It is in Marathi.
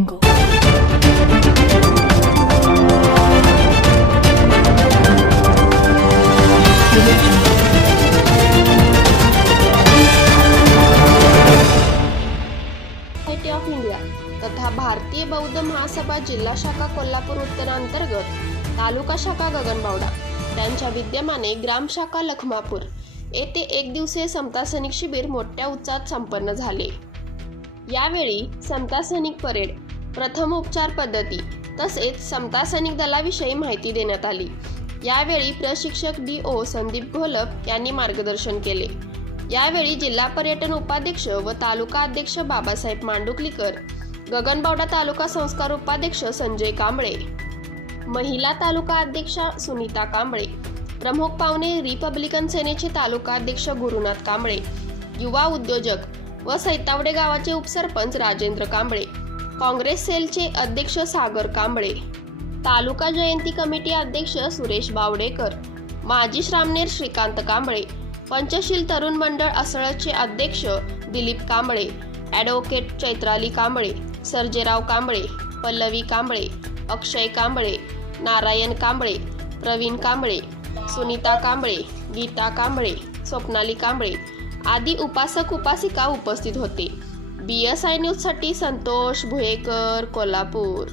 सोसायटी ऑफ इंडिया तथा भारतीय बौद्ध महासभा जिल्हा शाखा कोल्हापूर उत्तरांतर्गत तालुका शाखा गगनबावडा त्यांच्या विद्यमाने ग्राम शाखा लखमापूर येथे एक दिवसीय समता सैनिक शिबिर मोठ्या उत्साहात संपन्न झाले। यावेळी समता सैनिक परेड, प्रथम उपचार पद्धती तसेच समता सैनिक दलाविषयी माहिती देण्यात आली। यावेळी प्रशिक्षक DO संदीप घोलप यांनी मार्गदर्शन केले। यावेळी जिल्हा पर्यटन उपाध्यक्ष व तालुका अध्यक्ष बाबासाहेब मांडुकलीकर, गगनबावडा तालुका संस्कार उपाध्यक्ष संजय कांबळे, महिला तालुका अध्यक्षा सुनीता कांबळे, प्रमुख पाहुणे रिपब्लिकन सेनेचे तालुका अध्यक्ष गुरुनाथ कांबळे, युवा उद्योजक व सैतावडे गावाचे उपसरपंच राजेंद्र कांबळे, काँग्रेस सेलचे अध्यक्ष सागर कांबळे, तालुका जयंती कमिटी अध्यक्ष सुरेश बावडेकर, माजी श्रामनेर श्रीकांत कांबळे, पंचशील तरुण मंडळ असळचे अध्यक्ष दिलीप कांबळे, ॲडव्होकेट चैत्राली कांबळे, सर्जेराव कांबळे, पल्लवी कांबळे, अक्षय कांबळे, नारायण कांबळे, प्रवीण कांबळे, सुनीता कांबळे, गीता कांबळे, स्वप्नाली कांबळे आदी उपासक उपासिका उपस्थित होते। BSI न्यूजसाठी संतोष भुयेकर, कोल्हापूर।